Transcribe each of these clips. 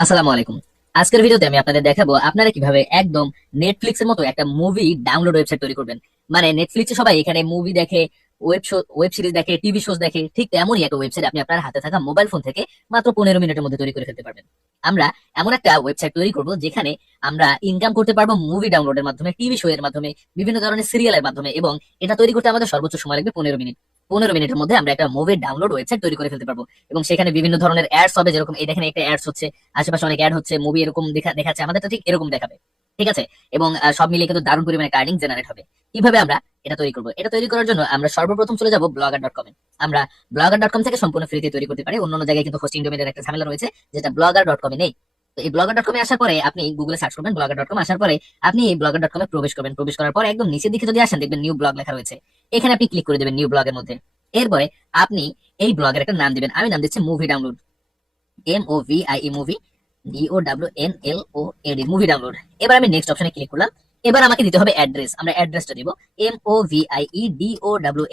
আসসালামু আলাইকুম। আজকের ভিডিওতে আমি আপনাদের দেখাবো আপনারা কিভাবে একদম নেটফ্লিক্স এর মতো একটা মুভি ডাউনলোড ওয়েবসাইট তৈরি করবেন। মানে নেটফ্লিক্সে সবাই এখানে মুভি দেখে, ওয়েব সিরিজ দেখে, টিভি শোজ দেখে, ঠিক তেমনই একটা ওয়েবসাইট আপনি আপনার হাতে থাকা মোবাইল ফোন থেকে মাত্র 15 মিনিটের মধ্যে তৈরি করে ফেলতে পারবেন। আমরা এমন একটা ওয়েবসাইট তৈরি করব যেখানে আমরা ইনকাম করতে পারবো মুভি ডাউনলোডের মাধ্যমে, টিভি শো এর মাধ্যমে, বিভিন্ন ধরনের সিরিয়ালের মাধ্যমে, এবং এটা তৈরি করতে আমাদের সর্বোচ্চ সময় লাগবে 15 মিনিট। 15 মিনিটের মধ্যে আমরা একটা মুভি ডাউনলোড ওয়েবসাইট তৈরি করে ফেলতে পারবো। এবং সেখানে বিভিন্ন ধরনের অ্যাডস হবে, যেরকম এই দেখেন একটা অ্যাডস হচ্ছে, আশেপাশে অনেক অ্যাড হচ্ছে, মুভি এরকম দেখাচ্ছে, আমাদের তো ঠিক এরকম দেখাবে। ঠিক আছে। এবং সব মিলিয়ে কিন্তু দারুণ পরিমাণে আর্নিং জেনারেট হবে। কিভাবে আমরা এটা তৈরি করবো? এটা তৈরি করার জন্য আমরা সর্বপ্রথম চলে যাব blogger.com এ। আমরা blogger.com থেকে সম্পূর্ণ ফ্রিতে তৈরি করতে পারি। অন্যান্য জায়গায় কিন্তু হোস্টিং ডোমেনের একটা ঝামেলা রয়েছে, যেটা blogger.com এ নেই। তো এই blogger.com এ আসার পরে আপনি গুগলে সার্চ করবেন blogger.com, আসার পরে আপনি এই blogger.com এ প্রবেশ করবেন। প্রবেশ করার পর একদম নিচের দিকে যদি আসেন, দেখবেন নিউ ব্লগ লেখা রয়েছে। এখানে আপনি ক্লিক করে দেবেন নিউ ব্লগের মধ্যে। এরপরে আপনি এই ব্লগের একটা নাম দিবেন। আমি নাম দিচ্ছি movie download, MOVIE, movie, DOWNLOAD, movie download. এবার আমি নেক্সট অপশনে ক্লিক করলাম। এবার আমাকে দিতে হবে অ্যাড্রেস। আমরা অ্যাড্রেসটা দিব MOVIE ডাউনলোড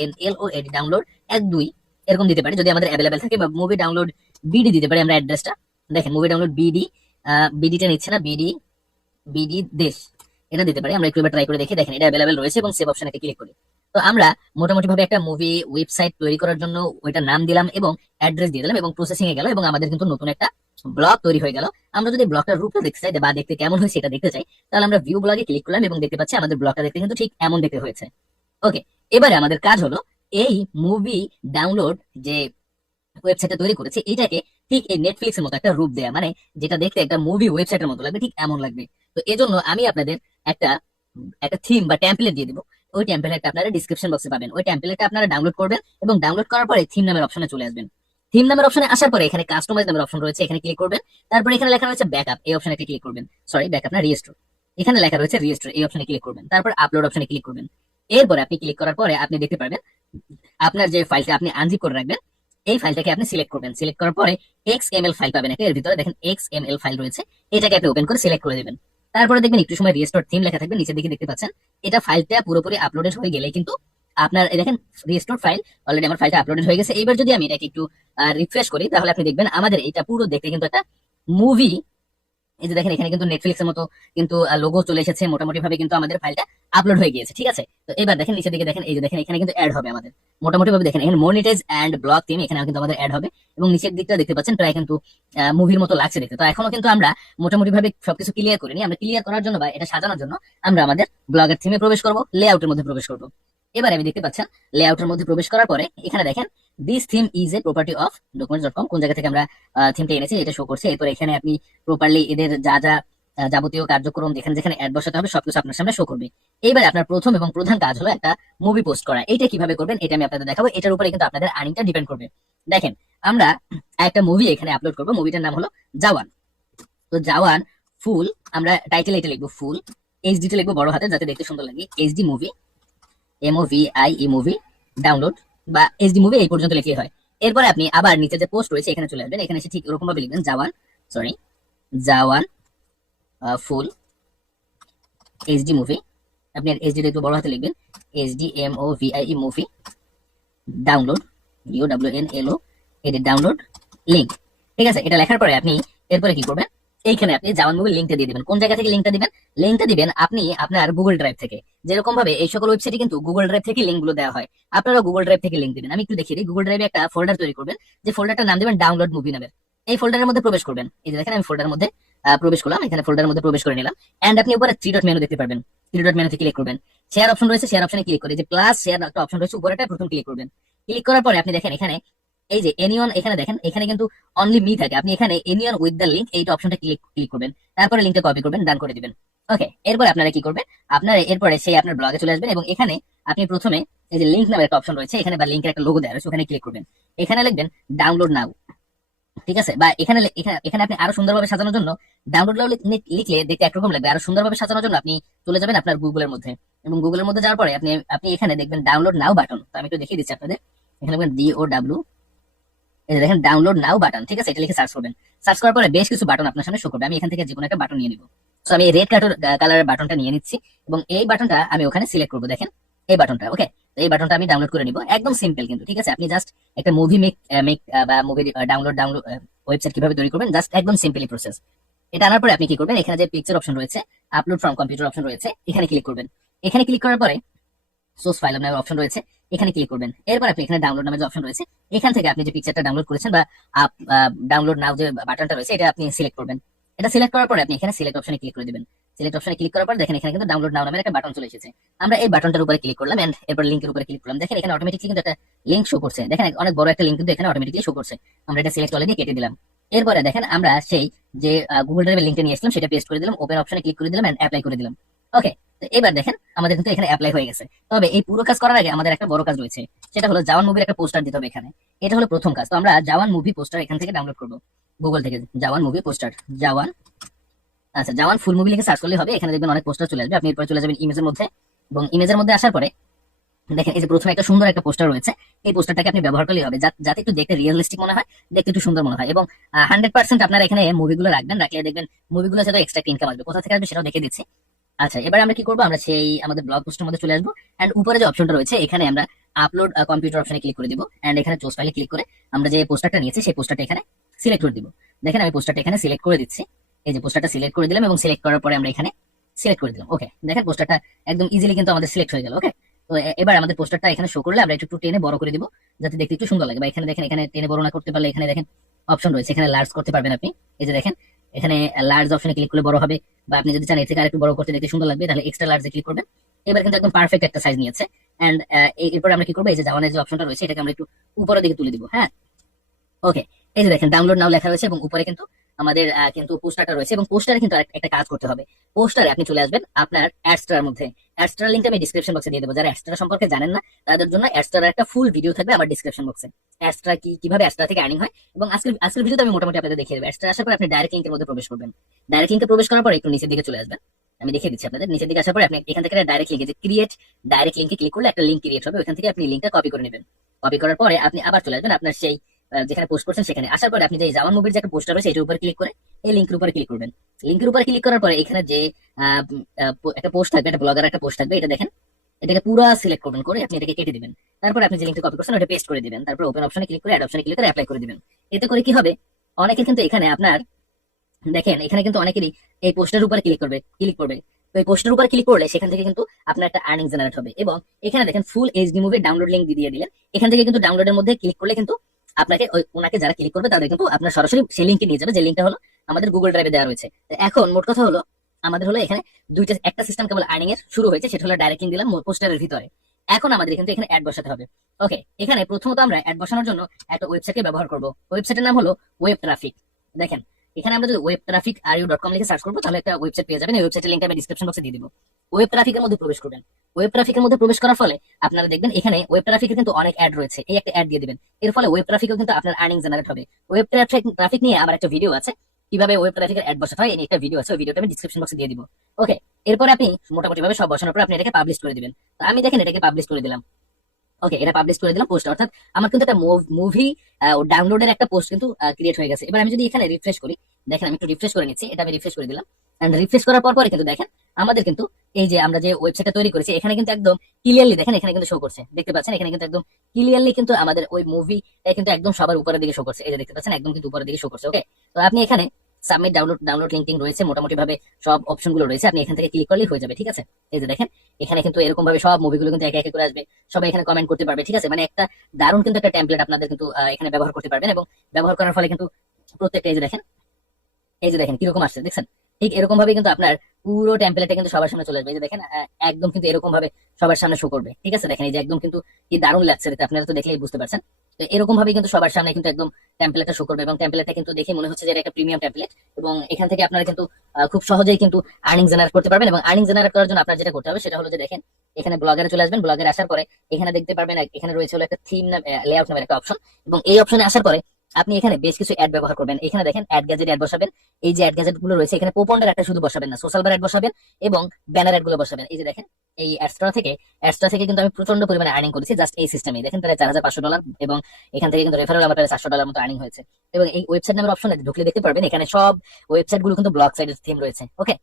1 2 এরকম দিতে পারি যদি আমাদের অ্যাভেলেবেল থাকে, বা মুভি ডাউনলোড BD দিতে পারি আমরা অ্যাড্রেসটা। দেখেন মুভি ডাউনলোড BD, বিডিটা নিচ্ছে না, বিডি দেশ, এটা দিতে পারি। আমরা একটু এবার ট্রাই করে দেখি। দেখেন এটা অ্যাভেলেবেল রয়েছে এবং সেভ অপশনে ক্লিক করি। তো আমরা মোটামুটি ভাবে একটা মুভি ওয়েবসাইট তৈরি করার জন্য ওইটার নাম দিলাম এবং অ্যাড্রেস দিয়ে দিলাম এবং প্রসেসিং এ গেল, এবং আমাদের কিন্তু নতুন একটা ব্লগ তৈরি হয়ে গেল। আমরা যদি ব্লগটার রূপটা দেখতে চাই বা দেখতে কেমন হয়েছে এটা দেখতে চাই, তাহলে আমরা ভিউ ব্লগে ক্লিক করলাম এবং দেখতে পাচ্ছি আমাদের ব্লগটা দেখতে কিন্তু ঠিক এমন দেখতে হয়েছে। ওকে, এবারে আমাদের কাজ হলো এই মুভি ডাউনলোড যে ওয়েবসাইটটা তৈরি করেছে এটাকে ঠিক এই নেটফ্লিক্স এর মতো একটা রূপ দেয়া, মানে যেটা দেখতে একটা মুভি ওয়েবসাইটের মতো লাগবে, ঠিক এমন লাগবে। তো এজন্য আমি আপনাদের একটা একটা থিম বা টেমপ্লেট দিয়ে দিব। ওই টেমপ্লেটটা আপনারা ডিসক্রিপশন বক্সে পাবেন। ওই টেমপ্লেটটা আপনারা ডাউনলোড করবেন এবং ডাউনলোড করার পরে থিম নামের অপশনে চলে আসবেন। থিম নামের অপশনে আসার পরে এখানে কাস্টমাইজ নামের অপশন রয়েছে, এখানে ক্লিক করবেন। তারপরে এখানে লেখা রয়েছে ব্যাকআপ, এই অপশনে ক্লিক করবেন। সরি, ব্যাকআপ না, রিস্টোর। এখানে লেখা রয়েছে রিস্টোর, এই অপশনে ক্লিক করবেন। তারপর আপলোড অপশনে ক্লিক করবেন। এরপরে আপনি ক্লিক করার পরে আপনি দেখতে পারবেন আপনার যে ফাইলটা আপনি আনজিপ করে রাখবেন, এই ফাইলটাকে আপনি সিলেক্ট করবেন। সিলেক্ট করার পরে XML ফাইল পাবেন একটা, এর ভিতরে দেখেন XML ফাইল রয়েছে। এটাকে আপনি ওপেন করে সিলেক্ট করে দিবেন। তারপরে দেখবেন একটু সময় রিস্টোর থিম লেখা থাকবে, নিচের দিকে দেখতে পাচ্ছেন। এটা ফাইলটা পুরোপুরি আপলোডেড হয়ে গেলে কিন্তু আপনার এই দেখেন রিস্টোর ফাইল, অলরেডি আমার ফাইলটা আপলোডেড হয়ে গেছে। এইবার যদি আমি এটাকে একটু রিফ্রেশ করি, তাহলে আপনি দেখবেন আমাদের এটা পুরো দেখতে কিন্তু একটা মুভি, এই যে দেখেন এখানে কিন্তু নেটফ্লিক্স এর মতো কিন্তু লোগো চলে এসেছে। মোটামুটি ভাবে কিন্তু আমাদের ফাইলটা আপলোড হয়ে গিয়েছে। ঠিক আছে। তো এবার দেখেন নিচের দিকে দেখেন, এই যে দেখেন এখানে কিন্তু অ্যাড হবে আমাদের। মোটামুটি ভাবে দেখেন এখানে মনিটাইজ এন্ড ব্লক থিম, এখানে কিন্তু আমাদের অ্যাড হবে। এবং নিচের দিকটা দেখতে পাচ্ছেন প্রায় কিন্তু মুভির মতো লাগছে দেখতে। তো এখনো কিন্তু আমরা মোটামুটি ভাবে সবকিছু ক্লিয়ার করিনি। আমরা ক্লিয়ার করার জন্য বা এটা সাজানোর জন্য আমরা আমাদের ব্লগের থিমে প্রবেশ করব, লেআউটের মধ্যে প্রবেশ করব। এবার আমি দেখতে পাচ্ছেন লেআউটের মধ্যে প্রবেশ করার পরে এখানে দেখেন this theme is a property of documents.com, কোন জায়গা থেকে আমরা থিমটা এনেছি এটা শো করছে। এরপর এখানে আপনি প্রপারলি এদের যা যা যাবতীয় কার্যক্রম যেখানে যেখানে অ্যাড বসাতে হবে সবকিছু আপনার সামনে শো করবে। এইবারে আপনার প্রথম এবং প্রধান কাজ হলো একটা মুভি পোস্ট করা। এটা কিভাবে করবেন এটা আমি আপনাদের দেখাবো। এটার উপরে কিন্তু আপনাদের আর্নিংটা ডিপেন্ড করবে। দেখেন আমরা একটা মুভি এখানে আপলোড করব। মুভিটার নাম হলো জাওয়ান। তো জাওয়ান ফুল, আমরা টাইটেল এটা লিখবো ফুল, HD তে লিখবো বড় হাতে যাতে দেখতে সুন্দর লাগে, HD movie, MOVIE movie download, বা HD মুভি এই পর্যন্ত লিখলে হয়। এরপরে আপনি আবার নিচে যে পোস্ট রয়েছে এখানে চলে আসবেন। এখানে এসে ঠিক এরকম ভাবে লিখবেন জাওয়ান, সরি, জাওয়ান ফুল HD মুভি। আপনি HD একটু বড় হাতে লিখবেন, HDMOVIE মুভি ডাউনলোড, DOWNLO, এটি ডাউনলোড লিংক। ঠিক আছে। এটা লেখার পরে আপনি এরপরে কি করবেন, এইখানে আপনি জাওয়ান মুভির লিংকটা দিয়ে দিবেন। কোন জায়গা থেকে লিংকটা দিবেন? লিংকটা দিবেন আপনি আপনার গুগল ড্রাইভ থেকে। যেরকম ভাবে এই সকল ওয়েবসাইটে কিন্তু গুগল ড্রাইভ থেকে লিংক গুলো দেওয়া হয়, আপনারা গুগল ড্রাইভ থেকে লিংক দিবেন। আমি একটু দেখিয়ে দিই। গুগল ড্রাইভে একটা ফোল্ডার তৈরি করবেন, যে ফোল্ডারটার নাম দিবেন ডাউনলোড মুভি নামের। এই ফোল্ডারের মধ্যে প্রবেশ করবেন। এই যে দেখেন আমি ফোল্ডারের মধ্যে প্রবেশ করলাম, এখানে ফোল্ডারের মধ্যে প্রবেশ করে নিলাম। এন্ড আপনি উপরে 3 ডট মেনু দেখতে পারবেন। 3 ডট মেনুতে ক্লিক করবেন, শেয়ার অপশন রয়েছে, শেয়ার অপশনে ক্লিক করে যে প্লাস শেয়ার একটা অপশন রয়েছে উপরেটা প্রথম ক্লিক করবেন। ক্লিক করার পরে আপনি দেখেন এখানে এই যে এনিওন, এখানে দেখেন এখানে কিন্তু অনলি মি থাকে। আপনি এখানে এনিওন উইথ দ্য লিংক এইটা অপশনটা ক্লিক করবেন। তারপরে লিংকটা কপি করবেন, ডান করে দিবেন। ওকে, এরপর আপনারা কি করবেন, আপনারা এরপরে সেই আপনার ব্লগে চলে আসবেন এবং এখানে আপনি প্রথমে এই যে লিংক নামের একটা অপশন রয়েছে এখানে, বা লিংকের একটা লোগো দেওয়া রয়েছে, ওখানে ক্লিক করবেন। এখানে লিখবেন ডাউনলোড নাও। ঠিক আছে। বা এখানে এখানে আপনি আরো সুন্দরভাবে সাজানোর জন্য ডাউনলোড নাও লিখলে দেখতে একরকম লাগবে। আরো সুন্দরভাবে সাজানোর জন্য আপনি চলে যাবেন আপনার গুগলের মধ্যে, এবং গুগলের মধ্যে যাওয়ার পরে আপনি আপনি এখানে দেখবেন ডাউনলোড নাও বাটন। তো আমি একটু দেখিয়ে দিচ্ছি আপনাদের। এখানে লিখবেন DOW, এই যে দেখেন ডাউনলোড নাও বাটন। ঠিক আছে। এটা লিখে সার্চ করবেন। সার্চ করার পরে বেশ কিছু বাটন আপনার সামনে শো করবে। আমি এখান থেকে যে কোনো একটা বাটন নিয়ে নিব। তো আমি রেড কালারের বাটনটা নিয়ে নিচ্ছি এবং এই বাটনটা আমি ওখানে সিলেক্ট করবো। দেখেন এই বাটনটা। ওকে, তো এই বাটনটা আমি ডাউনলোড করে নিব, একদম সিম্পল কিন্তু, ঠিক আছে। আপনি জাস্ট একটা মুভি মেক বা মুভি ডাউনলোড ওয়েবসাইট কিভাবে তৈরি করবেন, জাস্ট একদম সিম্পলি প্রসেস। এটা আনার পরে আপনি কি করবেন, এখানে যে পিকচার অপশন রয়েছে, আপলোড ফ্রম কম্পিউটার অপশন রয়েছে, এখানে ক্লিক করবেন। এখানে ক্লিক করার পরে সোর্স ফাইল নামের অপশন রয়েছে, এখানে ক্লিক করবেন। এরপর আপনি এখানে ডাউনলোড নামের যে অপশন রয়েছে, এখান থেকে আপনি যে পিকচারটা ডাউনলোড করেছেন বা ডাউনলোড নাও যে বাটনটা রয়েছে, এটা আপনি সিলেক্ট করবেন। এটা সিলেক্ট করার পরে আপনি এখানে সিলেক্ট অপশনে ক্লিক করে দিবেন। সিলেক্ট অপশনে ক্লিক করার পর দেখেন এখানে কিন্তু ডাউনলোড নাও নামের একটা বাটন চলে এসেছে। আমরা এই বাটনটার উপরে ক্লিক করলাম এন্ড এরপর লিংকের উপরে ক্লিক করলাম। দেখেন এখানে অটোমেটিকলি কিন্তু একটা লিংক শো করছে, দেখেন অনেক বড় একটা লিংক কিন্তু এখানে অটোমেটিকলি শো করছে। আমরা এটা সিলেক্ট অলরেডি কেটে দিলাম। এরপরে দেখেন আমরা সেই যে গুগল ড্রাইভের লিংকটা নিয়ে আসলাম সেটা পেস্ট করে দিলাম, ওপেন অপশনে ক্লিক করে দিলাম এন্ড অ্যাপ্লাই করে দিলাম। ওকে, তো এবার দেখেন আমাদের কিন্তু এখানে অ্যাপ্লাই হয়ে গেছে। তবে এই পুরো কাজ করার আগে আমাদের একটা বড় কাজ রয়েছে, সেটা হলো জাওয়ান মুভির একটা পোস্টার দিতে হবে এখানে। এটা হলো প্রথম কাজ। তো আমরা জাওয়ান মুভি পোস্টার এখান থেকে ডাউনলোড করব গুগল থেকে। জাওয়ান মুভি পোস্টার, জাওয়ান, আচ্ছা জাওয়ান ফুল মুভি লিখে সার্চ করলে হবে, এখানে দেখবেন অনেক পোস্টার চলে আসবে। আপনি এরপরে চলে যাবেন ইমেজের মধ্যে, এবং ইমেজের মধ্যে আসার পরে দেখেন এই যে প্রথমে একটা সুন্দর একটা পোস্টার রয়েছে, এই পোস্টারটাকে আপনি ব্যবহার করলেই হবে, যাতে একটু দেখতে রিয়েলিস্টিক মনে হয়, দেখতে একটু সুন্দর মনে হয়। এবং 100% আপনারা এখানে মুভিগুলো রাখবেন, রাখলে দেখবেন মুভিগুলো সাথে এক্সট্রা ইনকাম আসবে। কোথা থেকে আসবে সেটাও দেখে দিচ্ছি। আচ্ছা, এবার আমরা কি করবো, আমরা সেই আমাদের ব্লগ পোস্টের মধ্যে চলে আসবো এন্ড উপরে যে অপশনটা রয়েছে এখানে আমরা আপলোড কম্পিউটার অপশনে ক্লিক করে দিব এন্ড এখানে চুজ ফাইলে ক্লিক করে আমরা যে পোস্টারটা নিয়েছি সেই পোস্টারটা এখানে সিলেক্ট করে দিব। দেখেন আমি পোস্টারটা এখানে সিলেক্ট করে দিচ্ছি, এই যে পোস্টারটা সিলেক্ট করে দিলাম এবং সিলেক্ট করার পরে আমরা এখানে সিলেক্ট করে দিলাম। ওকে, দেখেন পোস্টারটা একদম ইজিলি কিন্তু আমাদের সিলেক্ট হয়ে গেল। ওকে, তো এবার আমাদের পোস্টারটা এখানে শো করলে আমরা একটু টেনে বড় করে দিব, যাতে দেখতে একটু সুন্দর লাগে। বা এখানে দেখেন, এখানে টেনে বড় না করতে পারলে এখানে দেখেন অপশন রয়েছে, এখানে লার্জ করতে পারবেন আপনি। এই যে দেখেন এখানে লার্জ অপশনে ক্লিক করলে বড় হবে, বা আপনি যদি চান এর থেকে আরেকটু বড় করতে দেখতে সুন্দর লাগবে তাহলে এক্সট্রা লার্জে ক্লিক করবেন। এবার কিন্তু একদম পারফেক্ট একটা সাইজ নিয়েছে। এন্ড এরপর আমরা কি করবো, এই যে জাওয়ানের যে অপশনটা রয়েছে এটাকে আমরা একটু উপরের দিকে তুলে দিব। হ্যাঁ, ওকে, এই যে দেখেন ডাউনলোড নাও লেখা রয়েছে এবং উপরে কিন্তু আমাদের কিন্তু পোস্টারটা রয়েছে। এবং পোস্টারে কিন্তু একটা কাজ করতে হবে, পোস্টারে আপনি চলে আসবেন আপনার অ্যাডস্টার মধ্যে। অ্যাডস্টার লিংকটা আমি ডিসক্রিপশন বক্সে দিয়ে দেবো। যারা অ্যাডস্টার সম্পর্কে জানেন না তাদের জন্য অ্যাডস্টার একটা ফুল ভিডিও থাকবে আমার ডিসক্রিপশন বক্সে। অ্যাডস্টার কিভাবে অ্যাডস্টার থেকে আর্নিং হয়, এবং আজকের ভিডিওতে আমি মোটামুটি আপনাদের দেখিয়ে দেবো। অ্যাডস্টার আসার পর আপনি ডাইরেক্ট লিংকের মধ্যে প্রবেশ করবেন। ডাইরেক্ট লিংকে প্রবেশ করার পর একটু নিচের দিকে চলে আসবেন, আমি দেখিয়ে দিচ্ছি আপনাদের। নিচের দিকে আসার পরে আপনি এখান থেকে ডাইরেক্ট লিঙ্কে যে ক্রিয়েট ডাইরেক্ট লিংকে ক্লিক করলে একটা লিংক ক্রিয়েট হবে, ওখান থেকে আপনি লিংকটা কপি করে নেবেন। কপি করার পরে আপনি আবার চলে আসবেন আপনার সেই যেখানে পোস্ট করছেন সেখানে। আসার পরে আপনি যে জাওয়ান মুভির যে একটা পোস্টার রয়েছে এটার উপর ক্লিক করে এই লিংকের উপরে ক্লিক করবেন। লিংকের উপরে ক্লিক করার পরে এখানে যে একটা পোস্ট থাকবে, একটা ব্লগার একটা পোস্ট থাকবে, এটা দেখেন এটাকে পুরো সিলেক্ট করবেন, করে আপনি এটাকে কেটে দিবেন। তারপর আপনি যে লিংকটা কপি করছেন ওটা পেস্ট করে দিবেন। তারপর ওপেন অপশনে ক্লিক করে অ্যাড অপশনে ক্লিক করে অ্যাপ্লাই করে দিবেন। এতে করে কি হবে, অনেকে কিন্তু এখানে আপনার দেখেন এখানে কিন্তু অনেকেরই এই পোস্টের উপরে ক্লিক করবে। তো এই পোস্টের উপর ক্লিক করলে সেখান থেকে কিন্তু আপনার একটা আর্নিং জেনারেট হবে। এবং এখানে দেখেন ফুল এইচডি মুভির ডাউনলোড লিংক দিয়ে দিলেন, এখান থেকে কিন্তু ডাউনলোডের মধ্যে ক্লিক করলে কিন্তু আপনাকে ওনাকে যারা ক্লিক করবে তাদের কিন্তু আপনার সরাসরি সেই লিংকে নিয়ে যাবে, যে লিংকটা হলো আমাদের গুগল ড্রাইভে দেওয়া রয়েছে। এখন মোট কথা হলো আমাদের হলো এখানে একটা সিস্টেম কেবল আর্নিং এর শুরু হয়েছে, সেটা হলো ডাইরেক্ট লিংক দিলাম পোস্টারের ভিতরে। এখন আমাদের কিন্তু এখানে অ্যাড বসাতে হবে। ওকে, এখানে প্রথমত আমরা অ্যাড বসানোর জন্য একটা ওয়েবসাইটকে ব্যবহার করব। ওয়েবসাইটের নাম হলো ওয়েব ট্রাফিক। দেখেন এখানে আমরা যদি ওয়েব ট্রাফিক ru.com লিখে সার্চ করবো তাহলে একটা ওয়েবসাইট পেয়ে যাবেন। এই ওয়েবসাইটের লিংকটা আমি ডিসক্রিপশন বক্সে দিয়ে দিব। ওয়েব ট্রাফিকের মধ্যে প্রবেশ করবেন। ওয়েব ট্রাফিকের মধ্যে প্রবেশ করার ফলে আপনারা দেখবেন এখানে ওয়েব ট্রাফিকের কিন্তু অনেক অ্যাড রয়েছে, এই একটা অ্যাড দিয়ে দিবেন। এর ফলে ওয়েব ট্রাফিকও কিন্তু আপনার আর্নিং জেনারেট হবে। ওয়েব ট্রাফিক নিয়ে আবার একটা ভিডিও আছে, কিভাবে ওয়েব ট্রাফিকের অ্যাড বসাতে হয়, এই একটা ভিডিও আছে, ওই ভিডিওটা আমি ডিসক্রিপশন বক্সে দিয়ে দিব। ওকে, এরপরে আপনি মোটামুটি ভাবে সব বসানোর পর আপনি এটাকে পাবলিশ করে দিবেন। তো আমি দেখেন এটাকে পাবলিশ করে দিলাম। ওকে, এটা পাবলিশ করে দিলাম পোস্ট, অর্থাৎ আমার কিন্তু একটা মুভি ডাউনলোডের একটা পোস্ট কিন্তু ক্রিয়েট হয়ে গেছে। এবার আমি যদি এখানে রিফ্রেশ করি, দেখেন আমি একটু রিফ্রেশ করে নিচ্ছি, এটা আমি রিফ্রেশ করে দিলাম। এন্ড রিফ্রেশ করার পরে কিন্তু দেখেন আমাদের কিন্তু এই যে আমরা যে ওয়েবসাইটটা তৈরি করেছি এখানে কিন্তু একদম ক্লিয়ারলি দেখেন এখানে কিন্তু শো করছে, দেখতে পাচ্ছেন এখানে কিন্তু একদম ক্লিয়ারলি কিন্তু আমাদের ওই মুভি কিন্তু একদম সবার উপরের দিকে শো করছে। এই যে দেখতে পাচ্ছেন একদম কিন্তু উপরের দিকে শো করছে। ওকে, তো আপনি এখানে সাবমিট ডাউনলোড লিঙ্কিং রয়েছে, মোটামুটি ভাবে সব অপশন গুলো রয়েছে, আপনি এখান থেকে ক্লিক করলেই হয়ে যাবে। ঠিক আছে, এই যে দেখেন এখানে কিন্তু এরকম ভাবে সব মুভিগুলো কিন্তু একে একে করে আসবে, সবাই এখানে কমেন্ট করতে পারবে। ঠিক আছে, মানে একটা দারুণ কিন্তু একটা টেমপ্লেট আপনাদের কিন্তু এখানে ব্যবহার করতে পারবেন। এবং ব্যবহার করার ফলে কিন্তু প্রত্যেকটা এই যে দেখেন কিরকম আসছে, দেখছেন ঠিক এরকম ভাবে কিন্তু আপনার পুরো টেমপ্লেটটা কিন্তু সবার সামনে চলে আসবে। এই যে দেখেন একদম কিন্তু এরকম ভাবে সবার সামনে শো করবে। ঠিক আছে, দেখেন এই যে একদম কিন্তু কি দারুণ লাগছে, এটা আপনারা তো দেখলেই বুঝতে পারছেন। তো এরকম ভাবে কিন্তু সবার সামনে কিন্তু একদম টেমপ্লেটটা শো করবে, এবং টেমপ্লেটটা কিন্তু দেখে মনে হচ্ছে যে এটা একটা প্রিমিয়াম টেমপ্লেট। এবং এখান থেকে আপনারা কিন্তু খুব সহজেই কিন্তু আর্নিং জেনারেট করতে পারবেন। এবং আর্নিং জেনারেট করার জন্য আপনার যেটা করতে হবে সেটা হলো যে দেখেন এখানে ব্লগারে চলে আসবেন। ব্লগারে আসার পরে এখানে দেখতে পারবেন এখানে রয়েছে হলো একটা থিম লেআউট নামের একটা অপশন, এবং এই অপশনে আসার পরে আপনি এখানে বেশ কিছু অ্যাড ব্যবহার করবেন। এখানে দেখেন অ্যাড গ্যাজেট অ্যাড বসাবেন। এই যে অ্যাড গ্যাজেট গুলো রয়েছে এখানে পোপন্ডার একটা শুধু বসাবেন না, সোশ্যাল বার অ্যাড বসাবেন এবং ব্যানার অ্যাড গুলো বসাবেন। এই যে দেখেন এই অ্যাডস্ট্রা থেকে কিন্তু আমি প্রচন্ড পরিমাণে আর্নিং করেছি জাস্ট এই সিস্টেমে। দেখেন প্রায় $4,500, এবং এখান থেকে কিন্তু রেফারেল আমার প্রায় $400 মতো আর্নিং হয়েছে। এবং এই ওয়েবসাইট নামের অপশনে ঢুকলে দেখতে পারবেন এখানে সব ওয়েবসাইট গুলো কিন্তু ব্লগ সাইটের থিম রয়েছে। ওকে,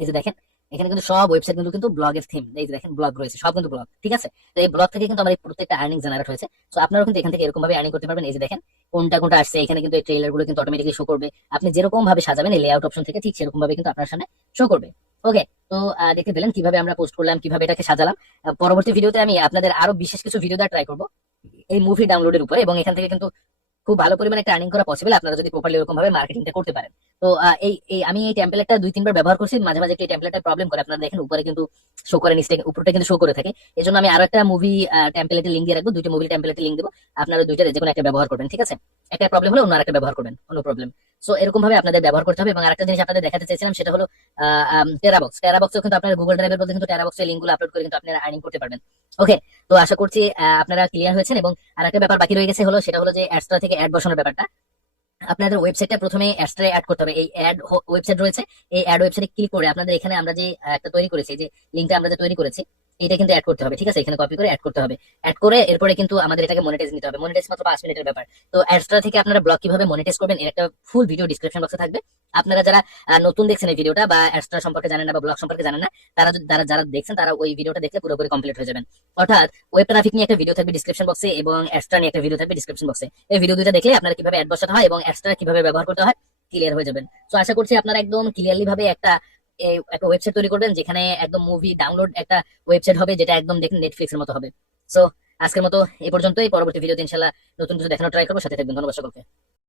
এই যে দেখেন এখানে কিন্তু সব ওয়েবসাইট গুলো কিন্তু ব্লগের থিম, এই যে দেখেন ব্লগ রয়েছে, সব কিন্তু ব্লগ, ঠিক আছে। তো এই ব্লগ থেকে কিন্তু আমার এই প্রত্যেকটা আর্নিং জেনারেট হয়েছে। তো আপনারাও কিন্তু এখান থেকে এরকম ভাবে আর্নিং করতে পারবেন। এই যে দেখেন কোনটা কোনটা আসছে, এখানে কিন্তু এই ট্রেলার গুলো কিন্তু অটোমেটিকলি শো করবে। আপনি যেরকম ভাবে সাজাবেন এই লেআউট অপশন থেকে, ঠিক সেরকম ভাবে কিন্তু আপনার সামনে শো করবে। ওকে, তো দেখতে পেলেন কিভাবে আমরা পোস্ট করলাম, কিভাবে এটাকে সাজালাম। পরবর্তী ভিডিওতে আমি আপনাদের আরো বিশেষ কিছু ভিডিও দেওয়ার ট্রাই করবো এই মুভি ডাউনলোডের উপরে, এবং এখান থেকে কিন্তু খুব ভালো পরিমাণে একটা আর্নিং করা পসিবল আপনারা যদি প্রপারলি এরকম ভাবে মার্কেটিংটা করতে পারেন। তো আমি এই টেমপ্লেটটা 2-3 বার ব্যবহার করছি, মাঝে মাঝে একটু এই টেমপ্লেটটা প্রবলেম করে। আপনারা দেখেন উপরে কিন্তু শো করে, নিচে উপরটা কিন্তু শো করে থাকে। এজন্য আমি আরো একটা মুভি টেমপ্লেটের লিংক দিয়ে রাখবো, দুইটা মুভি টেমপ্লেটের লিংক দেবো। আপনারা দুইটা যে কোনো একটা ব্যবহার করবেন, ঠিক আছে। একটা প্রবলেম হলে অন্য আরেকটা ব্যবহার করবেন, কোনো প্রবলেম। সো এরকম ভাবে আপনাদের ব্যবহার করতে হবে। এবং আরেকটা জিনিস আপনাদের দেখাতে চাইছিলাম, সেটা হলো টেরাবক্সও কিন্তু আপনারা গুগল ড্রাইভের মধ্যে কিন্তু টেরাবক্সের লিঙ্কগুলো আপলোড করে কিন্তু আপনারা আর্নিং করতে পারবেন। ওকে, তো আশা করছি আপনারা ক্লিয়ার হয়েছেন। এবং আরেকটা ব্যাপার বাকি রয়ে গেছে হলো, সেটা হলো যে অ্যাডসটা থেকে অ্যাড বসানোর ব্যাপারটা। আপনাদের ওয়েবসাইটে প্রথমে অ্যাডসটা অ্যাড করতে হবে। এই অ্যাড ওয়েবসাইট রয়েছে, এই অ্যাড ওয়েবসাইটে ক্লিক করে আপনাদের এখানে আমরা যে একটা তৈরি করেছি, যে লিঙ্কটা আমরা যে তৈরি করেছি, এটা কিন্তু অ্যাড করতে হবে, ঠিক আছে। এখানে কপি করে অ্যাড করতে হবে। অ্যাড করে এরপরে কিন্তু আমাদের এটাকে মনিটাইজ নিতে হবে। মনিটাইজ মাত্র 5 মিনিটের ব্যাপার। তো অ্যাডসটা থেকে আপনারা ব্লগ কিভাবে মনিটাইজ করবেন এর একটা ফুল ভিডিও ডিসক্রিপশন বক্সে থাকবে। আপনারা যারা নতুন দেখছেন এই ভিডিওটা, বা অ্যাডসটা সম্পর্কে জানেন না বা ব্লগ সম্পর্কে জানেন না, যারা যারা দেখছেন তারা ওই ভিডিওটা দেখলে পুরোপুরি কমপ্লিট হয়ে যাবেন। অর্থাৎ ওয়েব ট্রাফিক নিয়ে একটা ভিডিও থাকবে ডিসক্রিপশন বক্সে, এবং অ্যাডসটা নিয়ে একটা ভিডিও থাকবে ডিসক্রিপশন বক্সে। এই ভিডিও দুইটা দেখলে আপনারা কিভাবে অ্যাড বসাতে হয় এবং অ্যাডসটা কিভাবে ব্যবহার করতে হয় ক্লিয়ার হয়ে যাবেন। তো আশা করছি আপনারা একদম ক্লিয়ারলি ভাবে একটা ওয়েবসাইট তৈরি করবেন, যেখানে একদম মুভি ডাউনলোড একটা ওয়েবসাইট হবে, যেটা একদম দেখেন নেটফ্লিক্স এর মতো হবে। সো আজকের মতো এই পর্যন্তই। পরবর্তী ভিডিওতে ইনশাল্লাহ নতুন কিছু দেখানোর ট্রাই করবো। সাথে থাকবেন। ধন্যবাদ সকলকে।